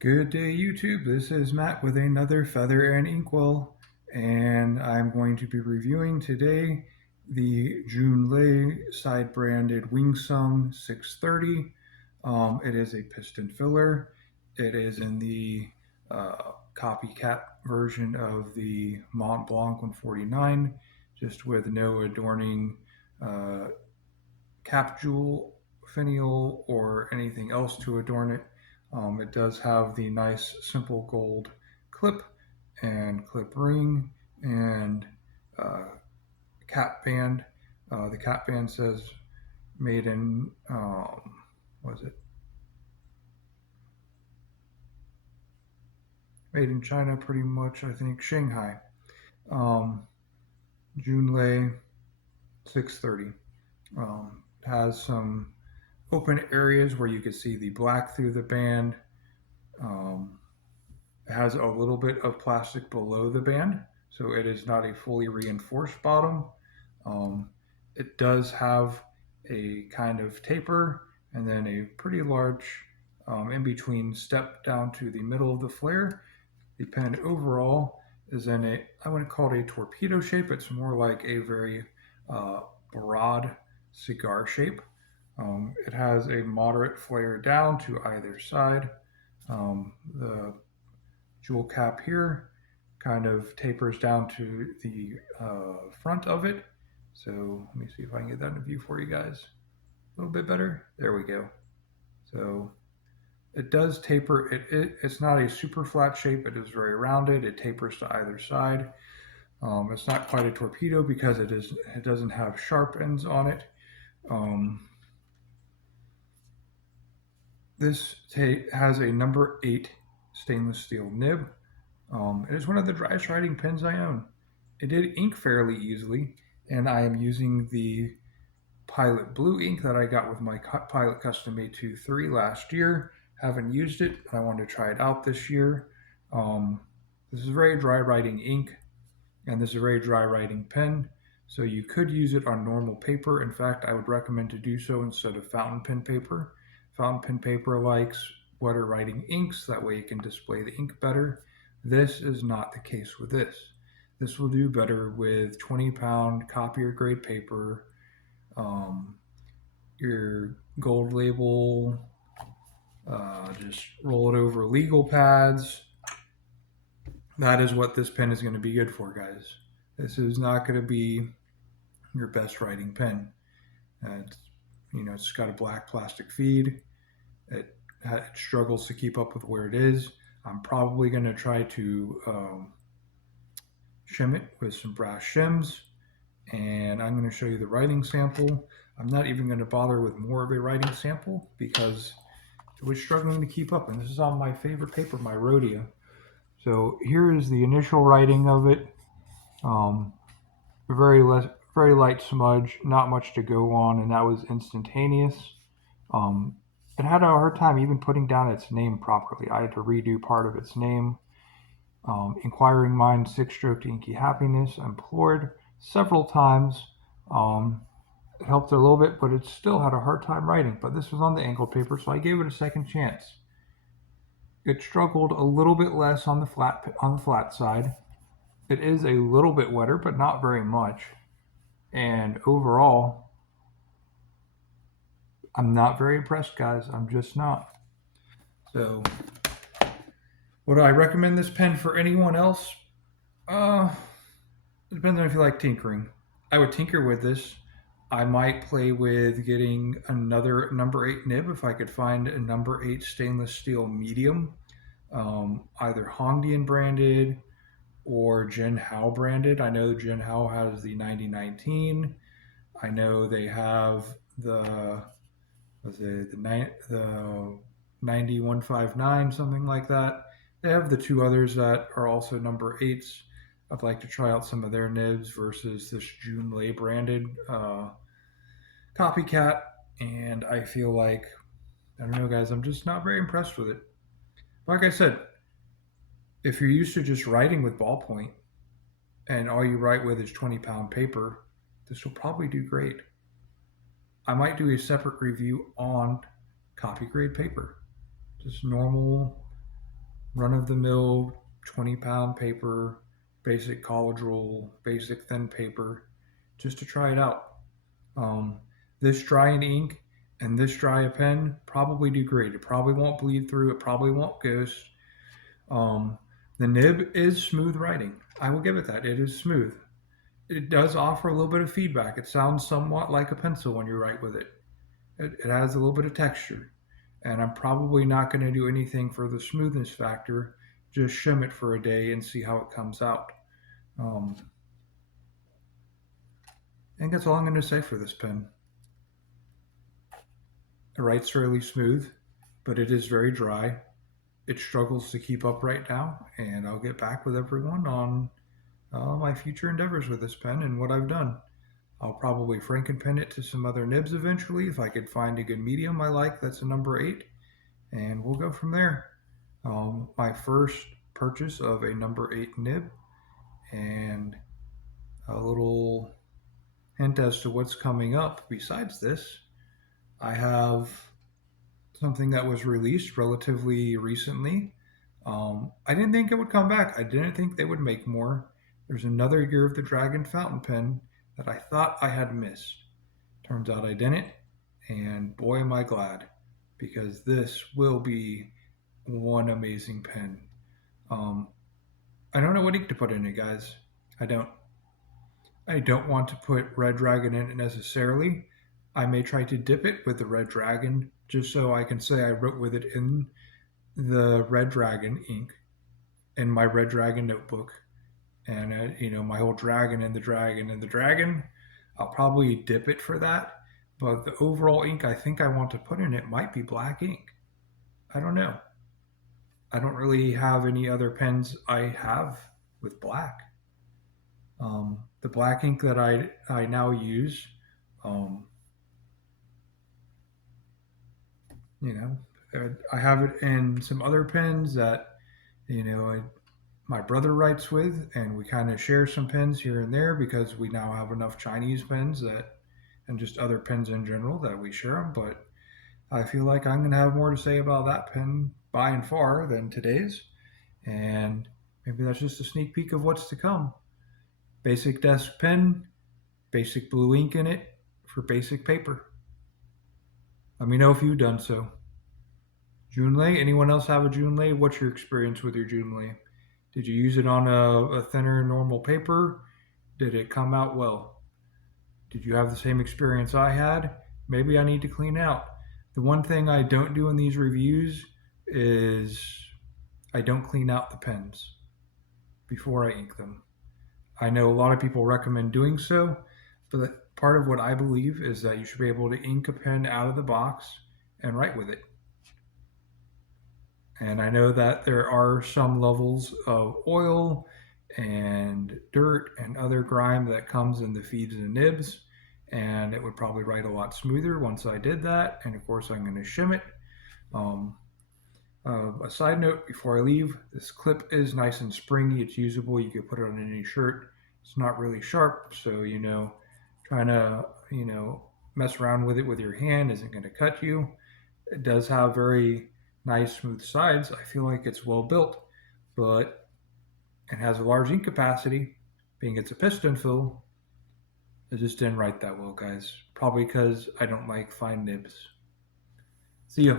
Good day, YouTube. This is Matt with another Feather and Inkwell, and I'm going to be reviewing today the Junlai side branded Wingsung 630. It is a piston filler. It is in the copycat version of the Mont Blanc 149, just with no adorning uh, cap jewel, finial, or anything else to adorn it. It does have the nice simple gold clip and clip ring and uh, cap band. The cap band says made in, was it? Made in China, pretty much, I think, Shanghai. Um, Junlei 630. Has some open areas where you can see the black through the band. Um, It has a little bit of plastic below the band, so it is not a fully reinforced bottom. Um, it does have a kind of taper and then a pretty large in between step down to the middle of the flare. The pen overall is in a, I wouldn't call it a torpedo shape, it's more like a very uh, broad cigar shape. It has a moderate flare down to either side. The jewel cap here kind of tapers down to the front of it. So let me see if I can get that in view for you guys. A little bit better. There we go. So it does taper. It's not a super flat shape. It is very rounded. It tapers to either side. It's not quite a torpedo because it doesn't have sharp ends on it. Um, this has a number 8 stainless steel nib. It is one of the driest writing pens I own. It did ink fairly easily, and I am using the Pilot Blue ink that I got with my Pilot Custom A23 last year. Haven't used it, but I wanted to try it out this year. Um, this is very dry writing ink, and this is a very dry writing pen, so you could use it on normal paper. In fact, I would recommend to do so instead of fountain pen paper. Fountain pen paper likes wetter writing inks, that way you can display the ink better. This is not the case with this. This will do better with 20-pound copier grade paper, um, your gold label, just roll it over legal pads. That is what this pen is going to be good for, guys. This is not going to be your best writing pen. It's, it's got a black plastic feed. It struggles to keep up with where it is. I'm probably going to try to shim it with some brass shims, and I'm going to show you the writing sample. I'm not even going to bother with more of a writing sample because it was struggling to keep up, and this is on my favorite paper, my Rhodia. So here is the initial writing of it. Um, very light smudge, not much to go on, and that was instantaneous. Um, it had a hard time even putting down its name properly. I had to redo part of its name. Inquiring Mind, Six Stroke to Inky Happiness, I implored several times. It helped a little bit, but it still had a hard time writing. But this was on the angled paper, so I gave it a second chance. It struggled a little bit less on the flat side. It is a little bit wetter, but not very much. And overall, I'm not very impressed, guys. I'm just not. So, would I recommend this pen for anyone else? It depends on if you like tinkering. I would tinker with this. I might play with getting another number 8 nib if I could find a number 8 stainless steel medium, either Hongdian branded or Jinhao branded. I know Jinhao has the 9019. I know they have the the 9159, something like that. They have the two others that are also number 8s. I'd like to try out some of their nibs versus this Junlai branded copycat, and I feel like, I don't know, guys, I'm just not very impressed with it. Like I said, if you're used to just writing with ballpoint and all you write with is 20-pound paper, this will probably do great. I might do a separate review on copy grade paper, just normal run-of-the-mill 20-pound paper, basic college roll, basic thin paper, just to try it out. Um, this dry in ink and this dry a pen probably do great. It probably won't bleed through. It probably won't ghost. Um, the nib is smooth writing. I will give it that. It is smooth. It does offer a little bit of feedback. It sounds somewhat like a pencil when you write with it. It has a little bit of texture. And I'm probably not going to do anything for the smoothness factor. Just shim it for a day and see how it comes out. Um, I think that's all I'm going to say for this pen. It writes fairly smooth, but it is very dry. It struggles to keep up right now, and I'll get back with everyone on my future endeavors with this pen and what I've done. I'll probably frankenpen it to some other nibs eventually if I could find a good medium I like that's a number 8, and we'll go from there. My first purchase of a number 8 nib, and a little hint as to what's coming up besides this. I have something that was released relatively recently. I didn't think it would come back. I didn't think they would make more. There's another Year of the Dragon fountain pen that I thought I had missed. Turns out I didn't, and boy am I glad, because this will be one amazing pen. Um, I don't know what ink to put in it, guys. I don't. I don't want to put Red Dragon in it necessarily. I may try to dip it with the Red Dragon just so I can say I wrote with it in the Red Dragon ink in my Red Dragon notebook. And, my whole dragon and the dragon and the dragon, I'll probably dip it for that. But the overall ink I think I want to put in it might be black ink. I don't know. I don't really have any other pens I have with black. The black ink that I now use, um, you know, I have it in some other pens that, my brother writes with, and we kind of share some pens here and there because we now have enough Chinese pens that, and just other pens in general that we share them. But I feel like I'm going to have more to say about that pen by and far than today's, and maybe that's just a sneak peek of what's to come. Basic desk pen, basic blue ink in it for basic paper. Let me know if you've done so. Junlai, anyone else have a Junlai? What's your experience with your Junlai? Did you use it on a thinner normal paper? Did it come out well? Did you have the same experience I had? Maybe I need to clean out. The one thing I don't do in these reviews is I don't clean out the pens before I ink them. I know a lot of people recommend doing so, but part of what I believe is that you should be able to ink a pen out of the box and write with it. And I know that there are some levels of oil and dirt and other grime that comes in the feeds and nibs, and it would probably write a lot smoother once I did that. And of course, I'm going to shim it. A side note before I leave, this clip is nice and springy. It's usable. You can put it on any shirt. It's not really sharp, so trying to mess around with it with your hand isn't going to cut you. It does have very nice smooth sides. I feel like it's well built, but it has a large ink capacity, being it's a piston fill. It just didn't write that well, guys. Probably because I don't like fine nibs. See ya.